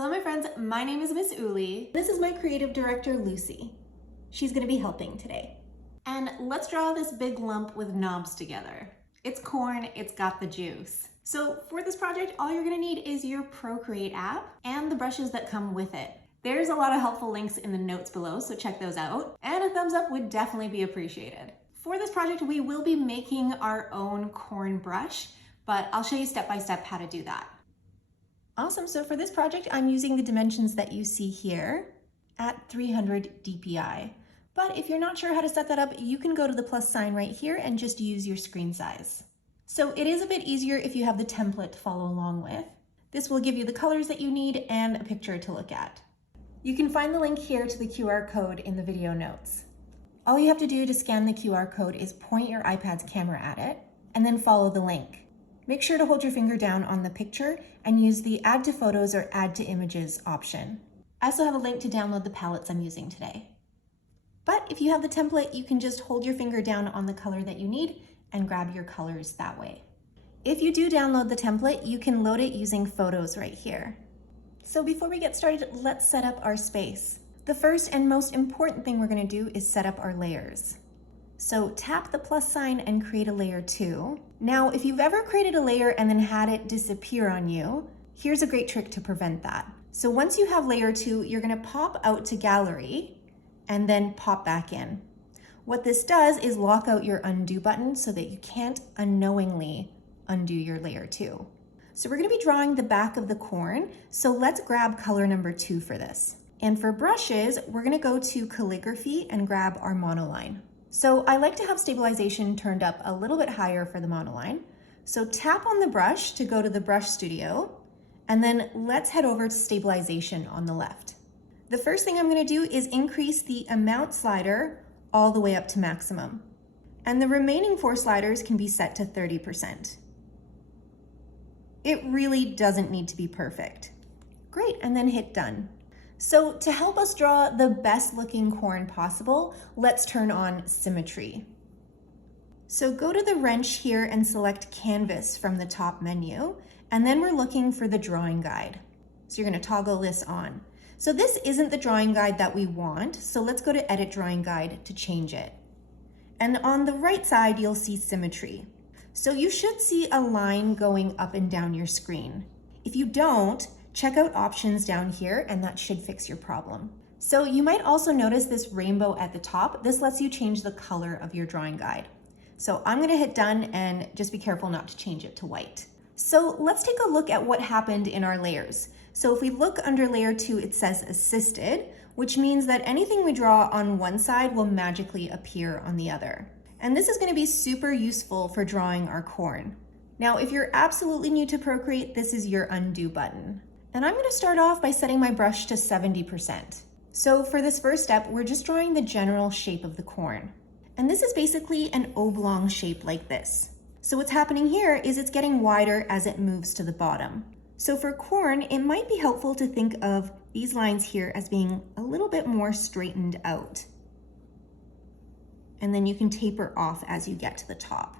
Hello my friends, my name is Miss Uli. This is my creative director, Lucy. She's gonna be helping today. And let's draw this big lump with knobs together. It's corn, it's got the juice. So for this project, all you're gonna need is your ProCreate app and the brushes that come with it. There's a lot of helpful links in the notes below, so check those out. And a thumbs up would definitely be appreciated. For this project, we will be making our own corn brush, but I'll show you step by step how to do that. Awesome, so for this project, I'm using the dimensions that you see here at 300 dpi. But if you're not sure how to set that up, you can go to the plus sign right here and just use your screen size. So it is a bit easier if you have the template to follow along with. This will give you the colors that you need and a picture to look at. You can find the link here to the QR code in the video notes. All you have to do to scan the QR code is point your iPad's camera at it and then follow the link. Make sure to hold your finger down on the picture and use the Add to Photos or Add to Images option. I also have a link to download the palettes I'm using today. But if you have the template, you can just hold your finger down on the color that you need and grab your colors that way. If you do download the template, you can load it using Photos right here. So before we get started, let's set up our space. The first and most important thing we're going to do is set up our layers. So tap the plus sign and create a layer 2. Now, if you've ever created a layer and then had it disappear on you, here's a great trick to prevent that. So once you have layer 2, you're going to pop out to gallery and then pop back in. What this does is lock out your undo button so that you can't unknowingly undo your layer 2. So we're going to be drawing the back of the corn. So let's grab color number 2 for this. And for brushes, we're going to go to calligraphy and grab our monoline. So I like to have stabilization turned up a little bit higher for the monoline. So tap on the brush to go to the brush studio, and then let's head over to stabilization on the left. The first thing I'm going to do is increase the amount slider all the way up to maximum. And the remaining 4 sliders can be set to 30%. It really doesn't need to be perfect. Great, and then hit done. So to help us draw the best looking corn possible, let's turn on symmetry. So go to the wrench here and select canvas from the top menu, and then we're looking for the drawing guide. So you're going to toggle this on. So this isn't the drawing guide that we want, so let's go to edit drawing guide to change it. And on the right side, you'll see symmetry. So you should see a line going up and down your screen. If you don't, check out options down here and that should fix your problem. So you might also notice this rainbow at the top. This lets you change the color of your drawing guide. So I'm gonna hit done and just be careful not to change it to white. So let's take a look at what happened in our layers. So if we look under layer 2, it says assisted, which means that anything we draw on one side will magically appear on the other. And this is gonna be super useful for drawing our corn. Now, if you're absolutely new to ProCreate, this is your undo button. And I'm gonna start off by setting my brush to 70%. So for this first step, we're just drawing the general shape of the corn. And this is basically an oblong shape like this. So what's happening here is it's getting wider as it moves to the bottom. So for corn, it might be helpful to think of these lines here as being a little bit more straightened out. And then you can taper off as you get to the top.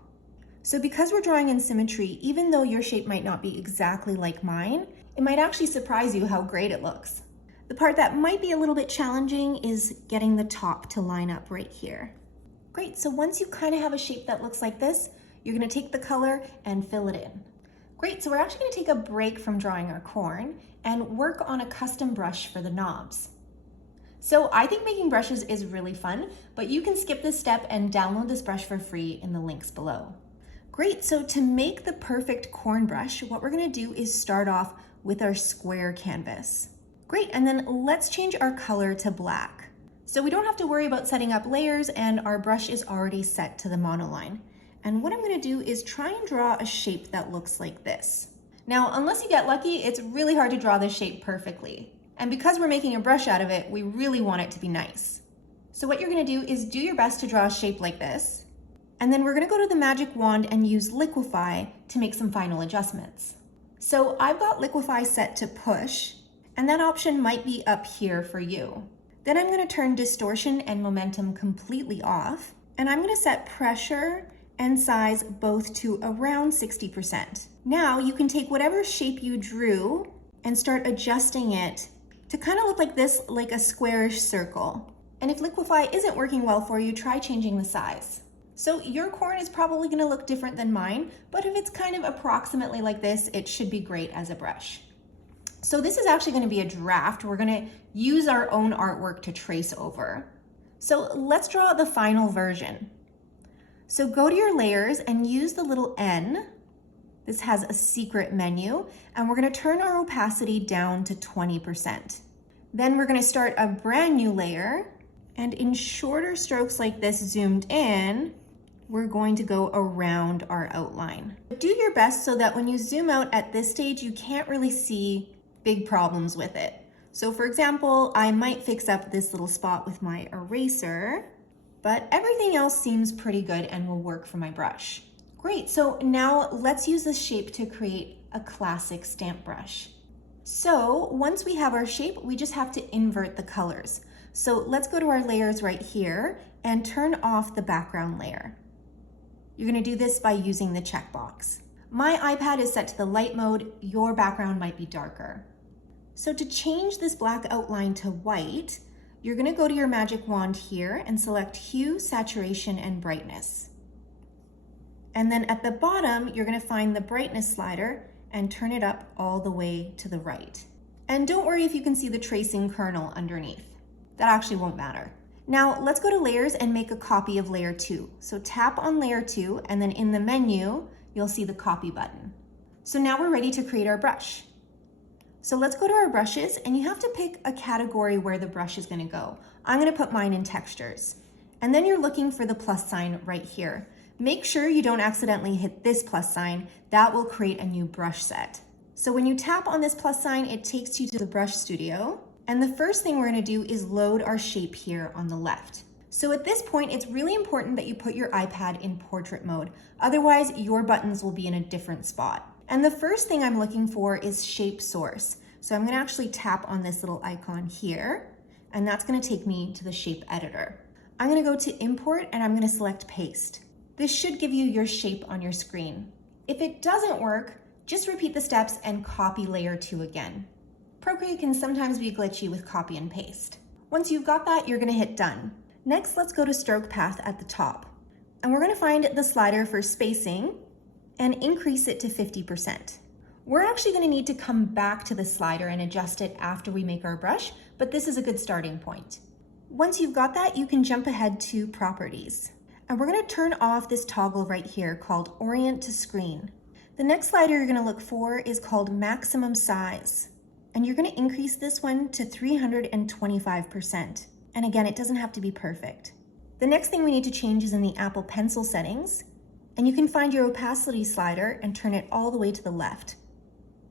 So because we're drawing in symmetry, even though your shape might not be exactly like mine, it might actually surprise you how great it looks. The part that might be a little bit challenging is getting the top to line up right here. Great, so once you kind of have a shape that looks like this, you're gonna take the color and fill it in. Great, so we're actually gonna take a break from drawing our corn and work on a custom brush for the knobs. So I think making brushes is really fun, but you can skip this step and download this brush for free in the links below. Great, so to make the perfect corn brush, what we're gonna do is start off with our square canvas. Great, and then let's change our color to black. So we don't have to worry about setting up layers and our brush is already set to the monoline. And what I'm gonna do is try and draw a shape that looks like this. Now, unless you get lucky, it's really hard to draw this shape perfectly. And because we're making a brush out of it, we really want it to be nice. So what you're gonna do is do your best to draw a shape like this. And then we're gonna go to the magic wand and use liquify to make some final adjustments. So I've got liquify set to push, and that option might be up here for you. Then I'm gonna turn distortion and momentum completely off, and I'm gonna set pressure and size both to around 60%. Now you can take whatever shape you drew and start adjusting it to kind of look like this, like a squarish circle. And if liquefy isn't working well for you, try changing the size. So your corn is probably gonna look different than mine, but if it's kind of approximately like this, it should be great as a brush. So this is actually gonna be a draft. We're gonna use our own artwork to trace over. So let's draw the final version. So go to your layers and use the little N. This has a secret menu, and we're gonna turn our opacity down to 20%. Then we're gonna start a brand new layer, and in shorter strokes like this zoomed in, we're going to go around our outline. Do your best so that when you zoom out at this stage, you can't really see big problems with it. So for example, I might fix up this little spot with my eraser, but everything else seems pretty good and will work for my brush. Great, so now let's use this shape to create a classic stamp brush. So once we have our shape, we just have to invert the colors. So let's go to our layers right here and turn off the background layer. You're gonna do this by using the checkbox. My iPad is set to the light mode, your background might be darker. So to change this black outline to white, you're gonna go to your magic wand here and select Hue, Saturation, and Brightness. And then at the bottom, you're gonna find the brightness slider and turn it up all the way to the right. And don't worry if you can see the tracing kernel underneath. That actually won't matter. Now let's go to layers and make a copy of layer 2. So tap on layer 2 and then in the menu, you'll see the copy button. So now we're ready to create our brush. So let's go to our brushes and you have to pick a category where the brush is gonna go. I'm gonna put mine in textures. And then you're looking for the plus sign right here. Make sure you don't accidentally hit this plus sign. That will create a new brush set. So when you tap on this plus sign, it takes you to the brush studio. And the first thing we're gonna do is load our shape here on the left. So at this point, it's really important that you put your iPad in portrait mode. Otherwise, your buttons will be in a different spot. And the first thing I'm looking for is shape source. So I'm gonna actually tap on this little icon here, and that's gonna take me to the shape editor. I'm gonna go to import and I'm gonna select paste. This should give you your shape on your screen. If it doesn't work, just repeat the steps and copy layer 2 again. ProCreate can sometimes be glitchy with copy and paste. Once you've got that, you're gonna hit done. Next, let's go to stroke path at the top. And we're gonna find the slider for spacing and increase it to 50%. We're actually gonna need to come back to the slider and adjust it after we make our brush, but this is a good starting point. Once you've got that, you can jump ahead to properties. And we're gonna turn off this toggle right here called Orient to Screen. The next slider you're gonna look for is called Maximum Size. And you're gonna increase this one to 325%. And again, it doesn't have to be perfect. The next thing we need to change is in the Apple Pencil settings. And you can find your opacity slider and turn it all the way to the left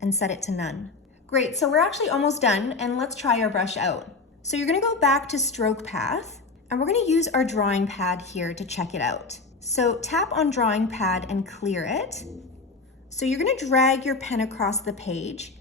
and set it to none. Great, so we're actually almost done and let's try our brush out. So you're gonna go back to stroke path and we're gonna use our drawing pad here to check it out. So tap on drawing pad and clear it. So you're gonna drag your pen across the page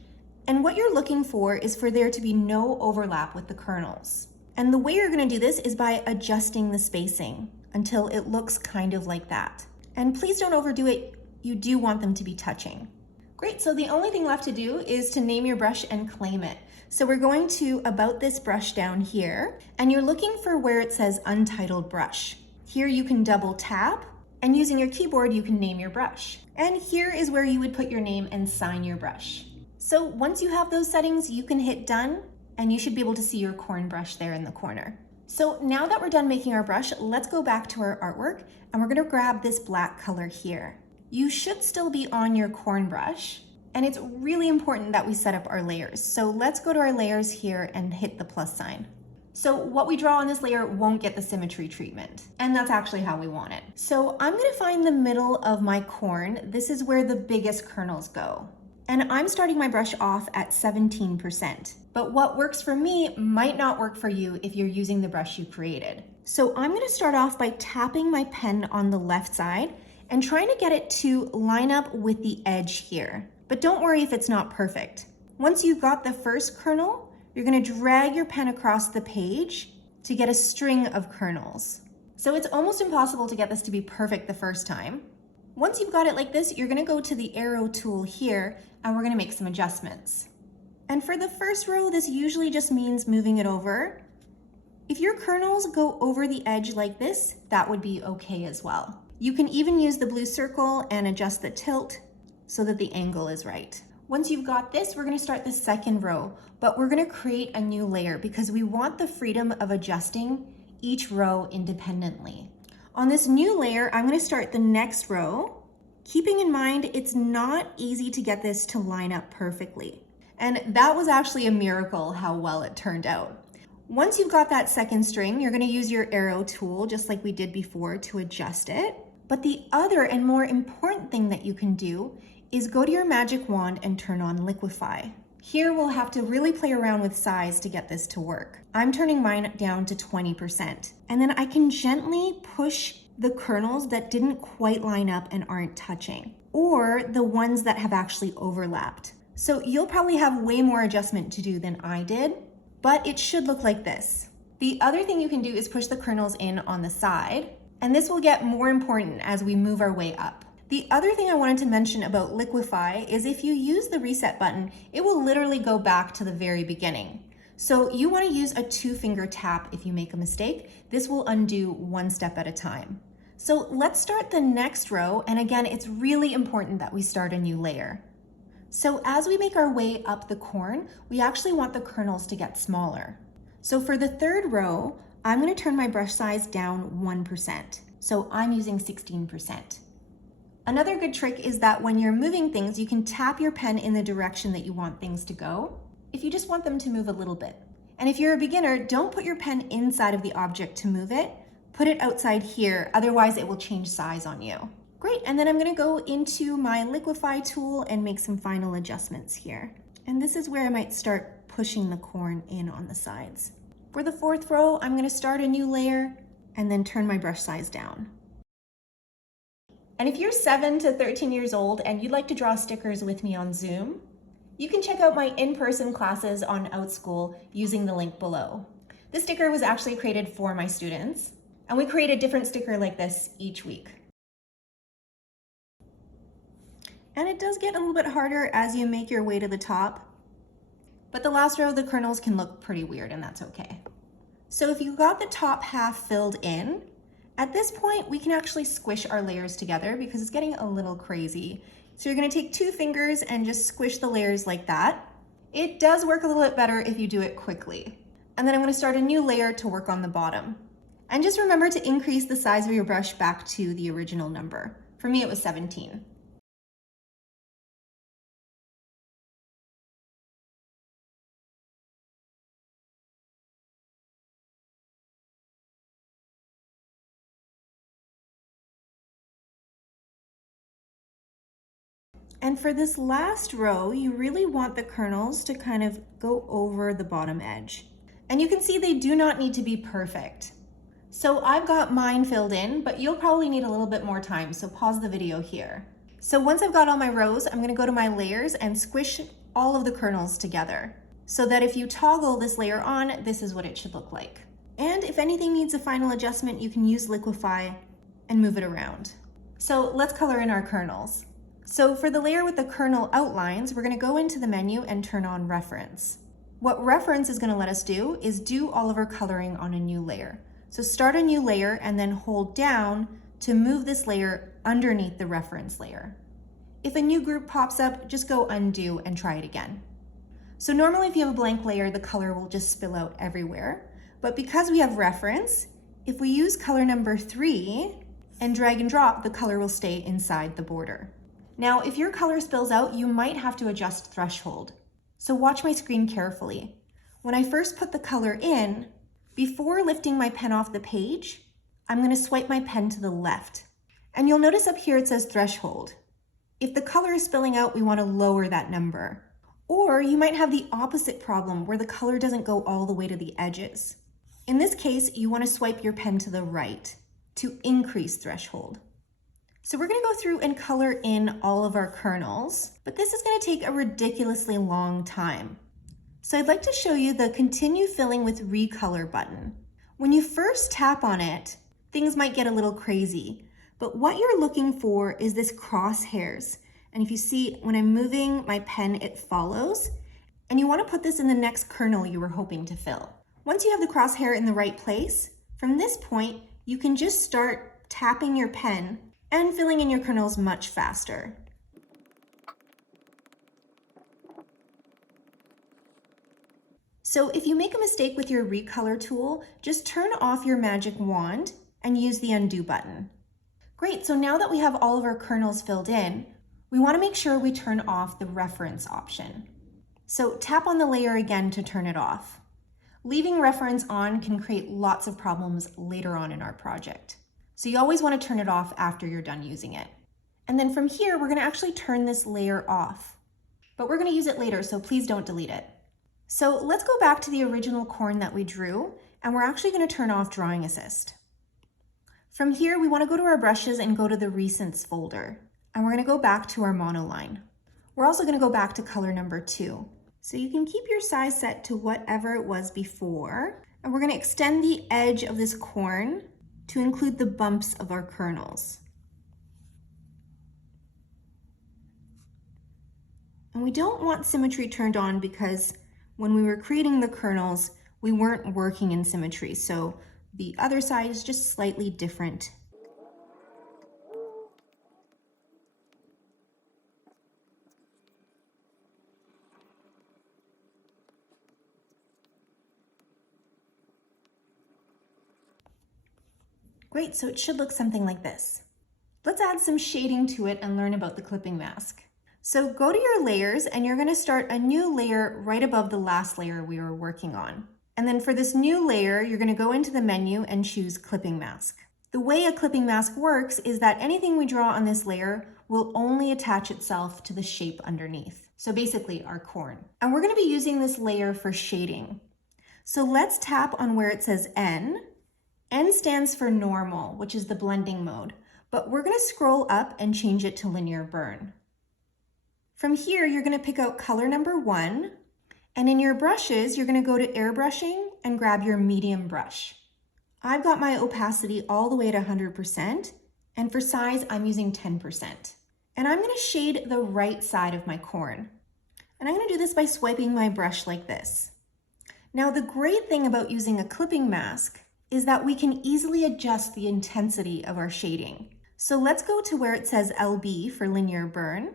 and what you're looking for is for there to be no overlap with the kernels. And the way you're gonna do this is by adjusting the spacing until it looks kind of like that. And please don't overdo it, you do want them to be touching. Great, so the only thing left to do is to name your brush and claim it. So we're going to About This Brush down here, and you're looking for where it says Untitled Brush. Here you can double tap, and using your keyboard you can name your brush. And here is where you would put your name and sign your brush. So once you have those settings, you can hit done, and you should be able to see your corn brush there in the corner. So now that we're done making our brush, let's go back to our artwork, and we're gonna grab this black color here. You should still be on your corn brush, and it's really important that we set up our layers. So let's go to our layers here and hit the plus sign. So what we draw on this layer won't get the symmetry treatment, and that's actually how we want it. So I'm gonna find the middle of my corn. This is where the biggest kernels go. And I'm starting my brush off at 17%. But what works for me might not work for you if you're using the brush you created. So I'm gonna start off by tapping my pen on the left side and trying to get it to line up with the edge here. But don't worry if it's not perfect. Once you've got the first kernel, you're gonna drag your pen across the page to get a string of kernels. So it's almost impossible to get this to be perfect the first time. Once you've got it like this, you're gonna go to the arrow tool here and we're gonna make some adjustments. And for the first row, this usually just means moving it over. If your kernels go over the edge like this, that would be okay as well. You can even use the blue circle and adjust the tilt so that the angle is right. Once you've got this, we're gonna start the second row, but we're gonna create a new layer because we want the freedom of adjusting each row independently. On this new layer, I'm gonna start the next row, keeping in mind it's not easy to get this to line up perfectly. And that was actually a miracle how well it turned out. Once you've got that second string, you're gonna use your arrow tool, just like we did before, to adjust it. But the other and more important thing that you can do is go to your magic wand and turn on liquefy. Here we'll have to really play around with size to get this to work. I'm turning mine down to 20%. And then I can gently push the kernels that didn't quite line up and aren't touching, or the ones that have actually overlapped. So you'll probably have way more adjustment to do than I did, but it should look like this. The other thing you can do is push the kernels in on the side, and this will get more important as we move our way up. The other thing I wanted to mention about liquefy is if you use the reset button, it will literally go back to the very beginning. So you want to use a 2-finger tap if you make a mistake. This will undo one step at a time. So let's start the next row, and again, it's really important that we start a new layer. So as we make our way up the corn, we actually want the kernels to get smaller. So for the third row, I'm going to turn my brush size down 1%. So I'm using 16%. Another good trick is that when you're moving things, you can tap your pen in the direction that you want things to go, if you just want them to move a little bit. And if you're a beginner, don't put your pen inside of the object to move it. Put it outside here, otherwise it will change size on you. Great, and then I'm gonna go into my liquefy tool and make some final adjustments here. And this is where I might start pushing the corn in on the sides. For the fourth row, I'm gonna start a new layer and then turn my brush size down. And if you're 7 to 13 years old and you'd like to draw stickers with me on Zoom, you can check out my in-person classes on OutSchool using the link below. This sticker was actually created for my students, and we create a different sticker like this each week. And it does get a little bit harder as you make your way to the top, but the last row, the kernels can look pretty weird, and that's okay. So if you got the top half filled in, at this point, we can actually squish our layers together because it's getting a little crazy. So you're gonna take 2 fingers and just squish the layers like that. It does work a little bit better if you do it quickly. And then I'm gonna start a new layer to work on the bottom. And just remember to increase the size of your brush back to the original number. For me, it was 17. And for this last row, you really want the kernels to kind of go over the bottom edge. And you can see they do not need to be perfect. So I've got mine filled in, but you'll probably need a little bit more time, so pause the video here. So once I've got all my rows, I'm gonna go to my layers and squish all of the kernels together, so that if you toggle this layer on, this is what it should look like. And if anything needs a final adjustment, you can use liquefy and move it around. So let's color in our kernels. So for the layer with the kernel outlines, we're gonna go into the menu and turn on reference. What reference is gonna let us do is do all of our coloring on a new layer. So start a new layer and then hold down to move this layer underneath the reference layer. If a new group pops up, just go undo and try it again. So normally if you have a blank layer, the color will just spill out everywhere. But because we have reference, if we use color number 3 and drag and drop, the color will stay inside the border. Now, if your color spills out, you might have to adjust threshold. So watch my screen carefully. When I first put the color in, before lifting my pen off the page, I'm gonna swipe my pen to the left. And you'll notice up here it says threshold. If the color is spilling out, we wanna lower that number. Or you might have the opposite problem where the color doesn't go all the way to the edges. In this case, you wanna swipe your pen to the right to increase threshold. So we're gonna go through and color in all of our kernels, but this is gonna take a ridiculously long time. So I'd like to show you the continue filling with recolor button. When you first tap on it, things might get a little crazy, but what you're looking for is this crosshairs. And if you see, when I'm moving my pen, it follows. And you want to put this in the next kernel you were hoping to fill. Once you have the crosshair in the right place, from this point, you can just start tapping your pen and filling in your kernels much faster. So if you make a mistake with your recolor tool, just turn off your magic wand and use the undo button. Great, so now that we have all of our kernels filled in, we want to make sure we turn off the reference option. So tap on the layer again to turn it off. Leaving reference on can create lots of problems later on in our project. So you always want to turn it off after you're done using it. And then from here, we're going to actually turn this layer off, but we're going to use it later, so please don't delete it. So let's go back to the original corn that we drew, and we're actually going to turn off Drawing Assist. From here, we want to go to our brushes and go to the Recents folder, and we're going to go back to our monoline. We're also going to go back to color number 2. So you can keep your size set to whatever it was before, and we're going to extend the edge of this corn to include the bumps of our kernels. And we don't want symmetry turned on because when we were creating the kernels, we weren't working in symmetry, so the other side is just slightly different. Great, so it should look something like this. Let's add some shading to it and learn about the clipping mask. So go to your layers and you're going to start a new layer right above the last layer we were working on. And then for this new layer, you're going to go into the menu and choose Clipping Mask. The way a clipping mask works is that anything we draw on this layer will only attach itself to the shape underneath. So basically our corn. And we're going to be using this layer for shading. So let's tap on where it says N. N stands for normal, which is the blending mode, but we're going to scroll up and change it to linear burn. From here, you're going to pick out color number 1, and in your brushes, you're going to go to airbrushing and grab your medium brush. I've got my opacity all the way to 100%, and for size, I'm using 10%. And I'm going to shade the right side of my corn. And I'm going to do this by swiping my brush like this. Now, the great thing about using a clipping mask is that we can easily adjust the intensity of our shading. So let's go to where it says LB for linear burn.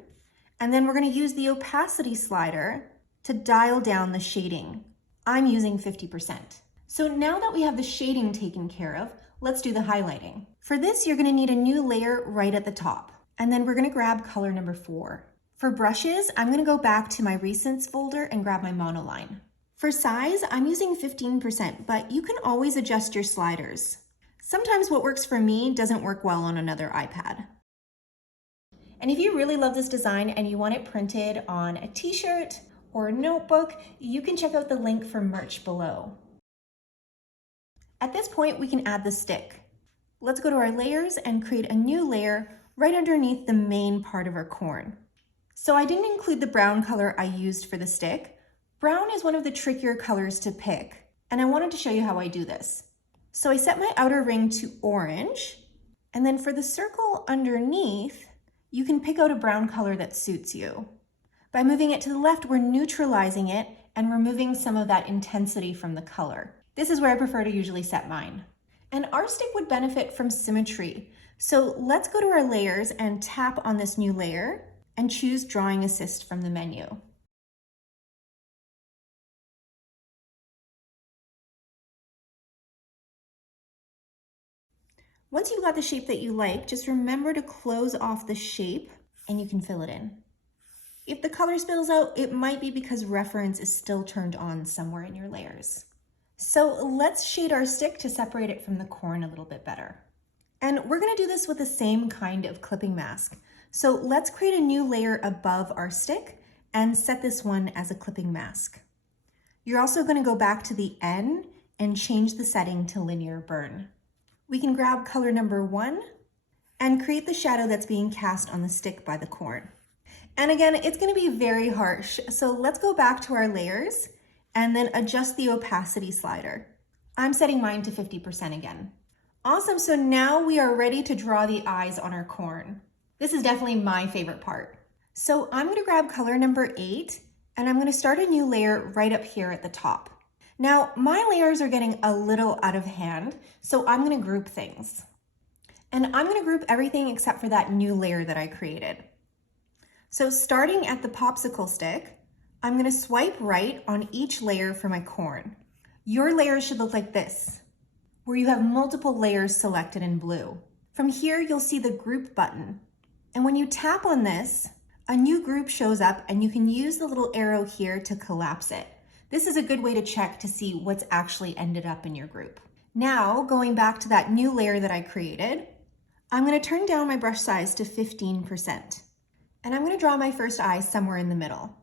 And then we're going to use the opacity slider to dial down the shading. I'm using 50%. So now that we have the shading taken care of, let's do the highlighting. For this, you're going to need a new layer right at the top. And then we're going to grab color number 4. For brushes, I'm going to go back to my Recents folder and grab my monoline. For size, I'm using 15%, but you can always adjust your sliders. Sometimes what works for me doesn't work well on another iPad. And if you really love this design and you want it printed on a t-shirt or a notebook, you can check out the link for merch below. At this point, we can add the stick. Let's go to our layers and create a new layer right underneath the main part of our corn. So I didn't include the brown color I used for the stick. Brown is one of the trickier colors to pick, and I wanted to show you how I do this. So I set my outer ring to orange, and then for the circle underneath, you can pick out a brown color that suits you. By moving it to the left, we're neutralizing it and removing some of that intensity from the color. This is where I prefer to usually set mine. And our stick would benefit from symmetry. So let's go to our layers and tap on this new layer and choose Drawing Assist from the menu. Once you've got the shape that you like, just remember to close off the shape and you can fill it in. If the color spills out, it might be because reference is still turned on somewhere in your layers. So let's shade our stick to separate it from the corn a little bit better. And we're gonna do this with the same kind of clipping mask. So let's create a new layer above our stick and set this one as a clipping mask. You're also gonna go back to the N and change the setting to linear burn. We can grab color number 1 and create the shadow that's being cast on the stick by the corn. And again, it's going to be very harsh. So let's go back to our layers and then adjust the opacity slider. I'm setting mine to 50% again. Awesome, so now we are ready to draw the eyes on our corn. This is definitely my favorite part. So I'm going to grab color number 8 And I'm gonna start a new layer right up here at the top. Now, my layers are getting a little out of hand, so I'm gonna group things. And I'm gonna group everything except for that new layer that I created. So starting at the popsicle stick, I'm gonna swipe right on each layer for my corn. Your layers should look like this, where you have multiple layers selected in blue. From here, you'll see the group button. And when you tap on this, a new group shows up and you can use the little arrow here to collapse it. This is a good way to check to see what's actually ended up in your group. Now, going back to that new layer that I created, I'm gonna turn down my brush size to 15%. And I'm gonna draw my first eye somewhere in the middle.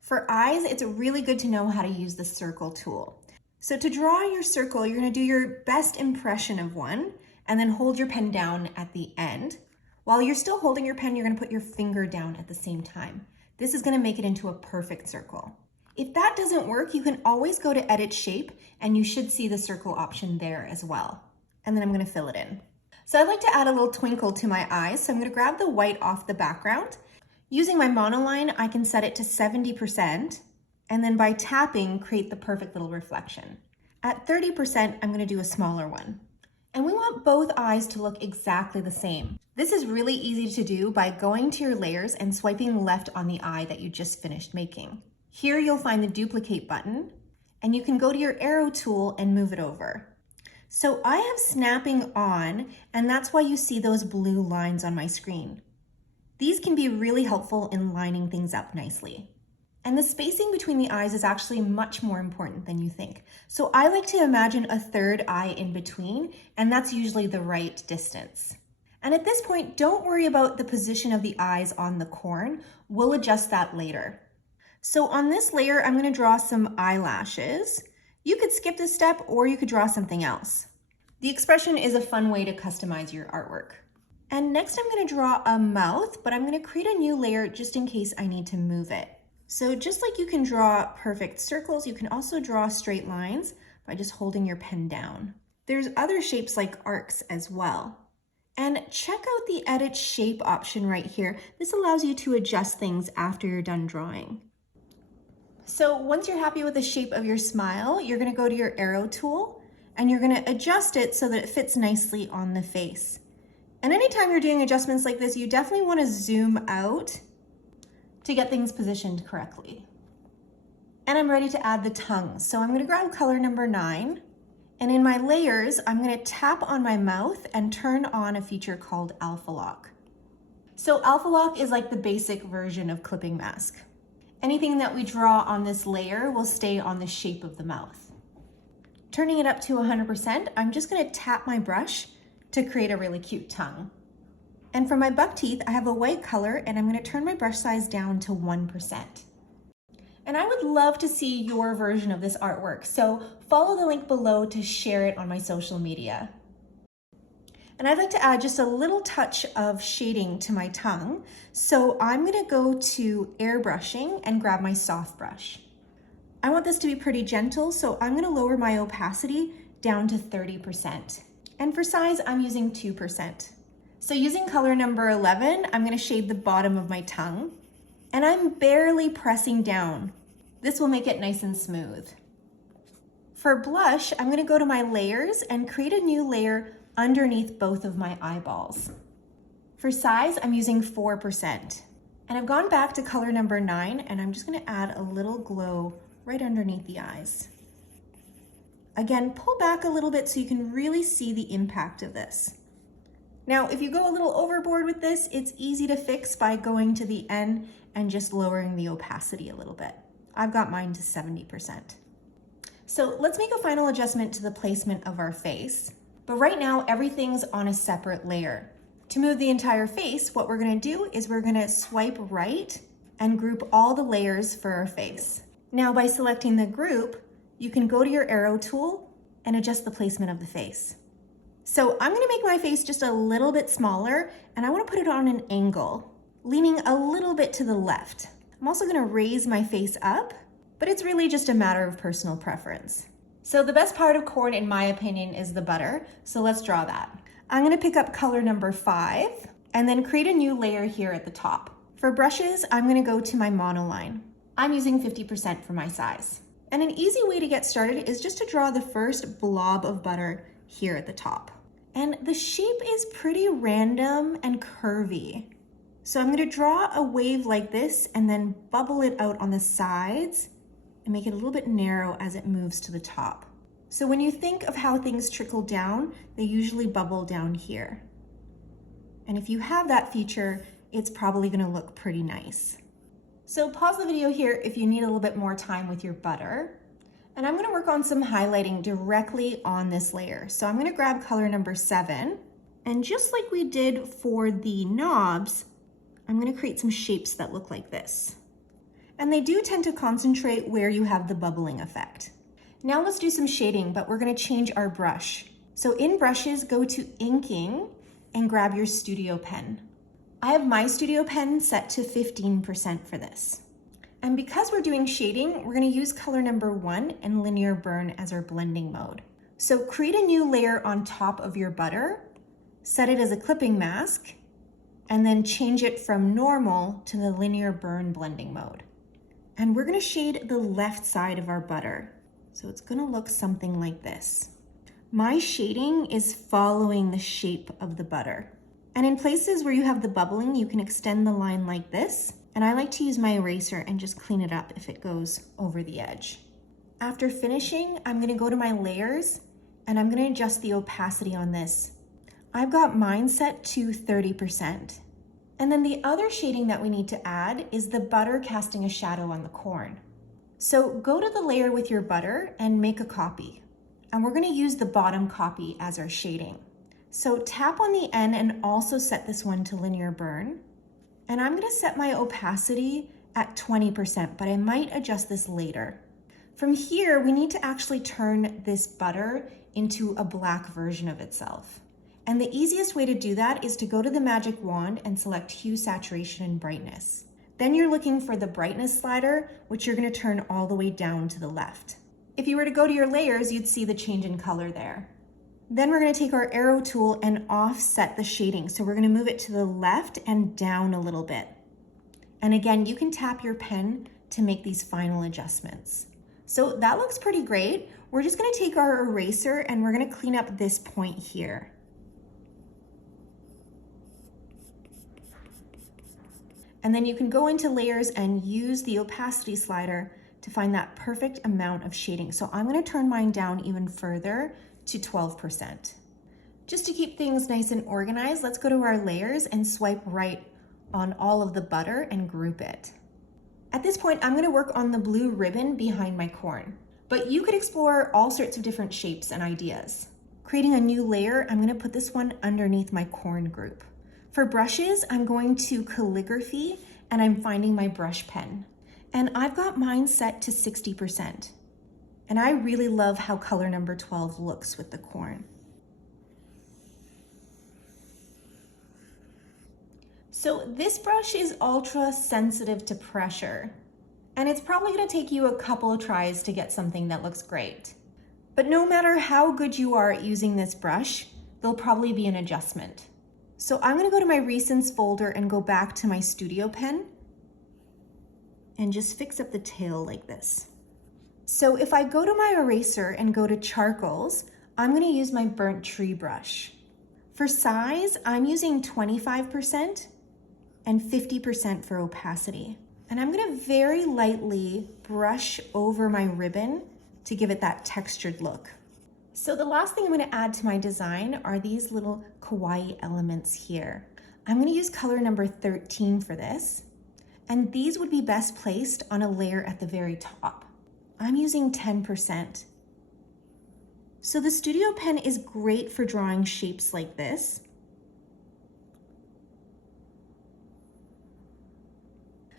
For eyes, it's really good to know how to use the circle tool. So to draw your circle, you're gonna do your best impression of one and then hold your pen down at the end. While you're still holding your pen, you're gonna put your finger down at the same time. This is gonna make it into a perfect circle. If that doesn't work, you can always go to Edit Shape and you should see the circle option there as well. And then I'm gonna fill it in. So I'd like to add a little twinkle to my eyes, so I'm gonna grab the white off the background. Using my monoline, I can set it to 70%, and then by tapping, create the perfect little reflection. At 30%, I'm gonna do a smaller one. And we want both eyes to look exactly the same. This is really easy to do by going to your layers and swiping left on the eye that you just finished making. Here you'll find the duplicate button, and you can go to your arrow tool and move it over. So I have snapping on, and that's why you see those blue lines on my screen. These can be really helpful in lining things up nicely. And the spacing between the eyes is actually much more important than you think. So I like to imagine a third eye in between, and that's usually the right distance. And at this point, don't worry about the position of the eyes on the corn. We'll adjust that later. So on this layer, I'm gonna draw some eyelashes. You could skip this step or you could draw something else. The expression is a fun way to customize your artwork. And next I'm gonna draw a mouth, but I'm gonna create a new layer just in case I need to move it. So just like you can draw perfect circles, you can also draw straight lines by just holding your pen down. There's other shapes like arcs as well. And check out the Edit Shape option right here. This allows you to adjust things after you're done drawing. So once you're happy with the shape of your smile, you're gonna go to your arrow tool and you're gonna adjust it so that it fits nicely on the face. And anytime you're doing adjustments like this, you definitely wanna zoom out to get things positioned correctly. And I'm ready to add the tongue. So I'm gonna grab color number 9, and in my layers, I'm gonna tap on my mouth and turn on a feature called Alpha Lock. So Alpha Lock is like the basic version of clipping mask. Anything that we draw on this layer will stay on the shape of the mouth. Turning it up to 100%, I'm just gonna tap my brush to create a really cute tongue. And for my buck teeth, I have a white color and I'm gonna turn my brush size down to 1%. And I would love to see your version of this artwork, so follow the link below to share it on my social media. And I'd like to add just a little touch of shading to my tongue, so I'm gonna go to airbrushing and grab my soft brush. I want this to be pretty gentle, so I'm gonna lower my opacity down to 30%. And for size, I'm using 2%. So using color number 11, I'm gonna shade the bottom of my tongue, and I'm barely pressing down. This will make it nice and smooth. For blush, I'm gonna go to my layers and create a new layer underneath both of my eyeballs. For size, I'm using 4%. And I've gone back to color number 9, and I'm just gonna add a little glow right underneath the eyes. Again, pull back a little bit so you can really see the impact of this. Now, if you go a little overboard with this, it's easy to fix by going to the end and just lowering the opacity a little bit. I've got mine to 70%. So let's make a final adjustment to the placement of our face. But right now, everything's on a separate layer. To move the entire face, what we're gonna do is we're gonna swipe right and group all the layers for our face. Now, by selecting the group, you can go to your arrow tool and adjust the placement of the face. So I'm gonna make my face just a little bit smaller, and I wanna put it on an angle, leaning a little bit to the left. I'm also gonna raise my face up, but it's really just a matter of personal preference. So the best part of corn, in my opinion, is the butter, so let's draw that. I'm gonna pick up color number 5, and then create a new layer here at the top. For brushes, I'm gonna go to my monoline. I'm using 50% for my size. And an easy way to get started is just to draw the first blob of butter here at the top. And the shape is pretty random and curvy. So I'm going to draw a wave like this and then bubble it out on the sides and make it a little bit narrow as it moves to the top. So when you think of how things trickle down, they usually bubble down here. And if you have that feature, it's probably going to look pretty nice. So pause the video here if you need a little bit more time with your butter. And I'm going to work on some highlighting directly on this layer. So I'm going to grab color number 7. And just like we did for the knobs, I'm going to create some shapes that look like this. And they do tend to concentrate where you have the bubbling effect. Now let's do some shading, but we're going to change our brush. So in brushes, go to inking and grab your studio pen. I have my studio pen set to 15% for this. And because we're doing shading, we're going to use color number 1 and linear burn as our blending mode. So create a new layer on top of your butter, set it as a clipping mask, and then change it from normal to the linear burn blending mode. And we're going to shade the left side of our butter. So it's going to look something like this. My shading is following the shape of the butter. And in places where you have the bubbling, you can extend the line like this. And I like to use my eraser and just clean it up if it goes over the edge. After finishing, I'm going to go to my layers and I'm going to adjust the opacity on this. I've got mine set to 30%. And then the other shading that we need to add is the butter casting a shadow on the corn. So go to the layer with your butter and make a copy. And we're going to use the bottom copy as our shading. So tap on the N and also set this one to linear burn. And I'm going to set my opacity at 20%, but I might adjust this later. From here, we need to actually turn this butter into a black version of itself. And the easiest way to do that is to go to the magic wand and select hue, saturation, and brightness. Then you're looking for the brightness slider, which you're going to turn all the way down to the left. If you were to go to your layers, you'd see the change in color there. Then we're going to take our arrow tool and offset the shading. So we're going to move it to the left and down a little bit. And again, you can tap your pen to make these final adjustments. So that looks pretty great. We're just going to take our eraser and we're going to clean up this point here. And then you can go into layers and use the opacity slider to find that perfect amount of shading. So I'm going to turn mine down even further to 12%. Just to keep things nice and organized, let's go to our layers and swipe right on all of the butter and group it. At this point, I'm going to work on the blue ribbon behind my corn, but you could explore all sorts of different shapes and ideas. Creating a new layer, I'm going to put this one underneath my corn group. For brushes, I'm going to calligraphy and I'm finding my brush pen. And I've got mine set to 60%. And I really love how color number 12 looks with the corn. So this brush is ultra sensitive to pressure. And it's probably going to take you a couple of tries to get something that looks great. But no matter how good you are at using this brush, there'll probably be an adjustment. So I'm going to go to my recents folder and go back to my studio pen and just fix up the tail like this. So if I go to my eraser and go to charcoals, I'm going to use my burnt tree brush. For size, I'm using 25% and 50% for opacity. And I'm going to very lightly brush over my ribbon to give it that textured look. So the last thing I'm going to add to my design are these little kawaii elements here. I'm going to use color number 13 for this, and these would be best placed on a layer at the very top. I'm using 10%. So the studio pen is great for drawing shapes like this.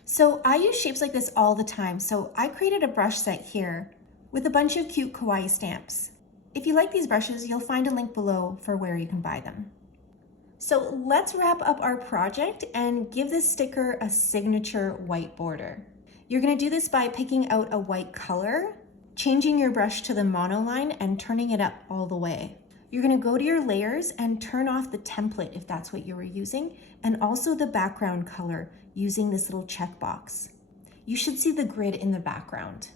So I use shapes like this all the time, so I created a brush set here with a bunch of cute kawaii stamps. If you like these brushes, you'll find a link below for where you can buy them. So let's wrap up our project and give this sticker a signature white border. You're going to do this by picking out a white color, changing your brush to the monoline and turning it up all the way. You're going to go to your layers and turn off the template if that's what you were using, and also the background color using this little checkbox. you should see the grid in the background.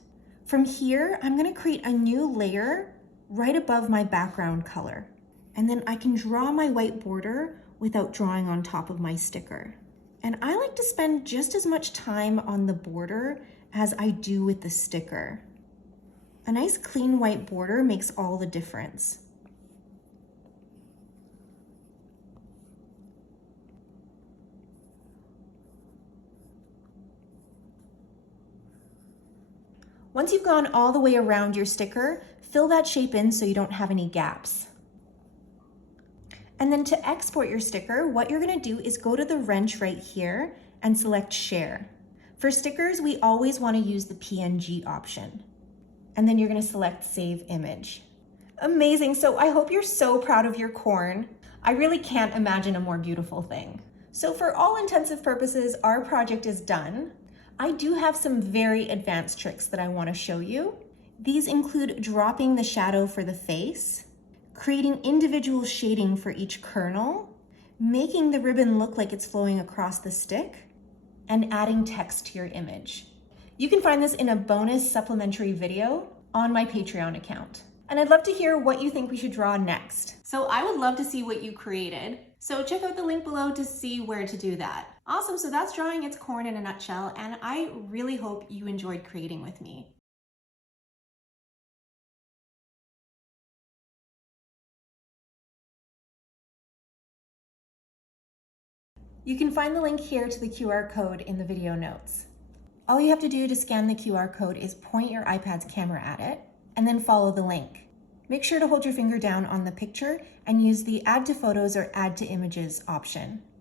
From here, I'm gonna create a new layer right above my background color. And then I can draw my white border without drawing on top of my sticker. And I like to spend just as much time on the border as I do with the sticker. A nice clean white border makes all the difference. Once you've gone all the way around your sticker, fill that shape in so you don't have any gaps. And then to export your sticker, what you're gonna do is go to the wrench right here and select Share. For stickers, we always wanna use the PNG option. And then you're gonna select Save Image. Amazing, so I hope you're so proud of your corn. I really can't imagine a more beautiful thing. So for all intensive purposes, our project is done. I do have some very advanced tricks that I wanna show you. These include dropping the shadow for the face, creating individual shading for each kernel, making the ribbon look like it's flowing across the stick, and adding text to your image. You can find this in a bonus supplementary video on my Patreon account. And I'd love to hear what you think we should draw next. So I would love to see what you created. So check out the link below to see where to do that. Awesome, so that's drawing its corn in a nutshell, and I really hope you enjoyed creating with me. You can find the link here to the QR code in the video notes. All you have to do to scan the QR code is point your iPad's camera at it and then follow the link. Make sure to hold your finger down on the picture and use the Add to Photos or Add to Images option.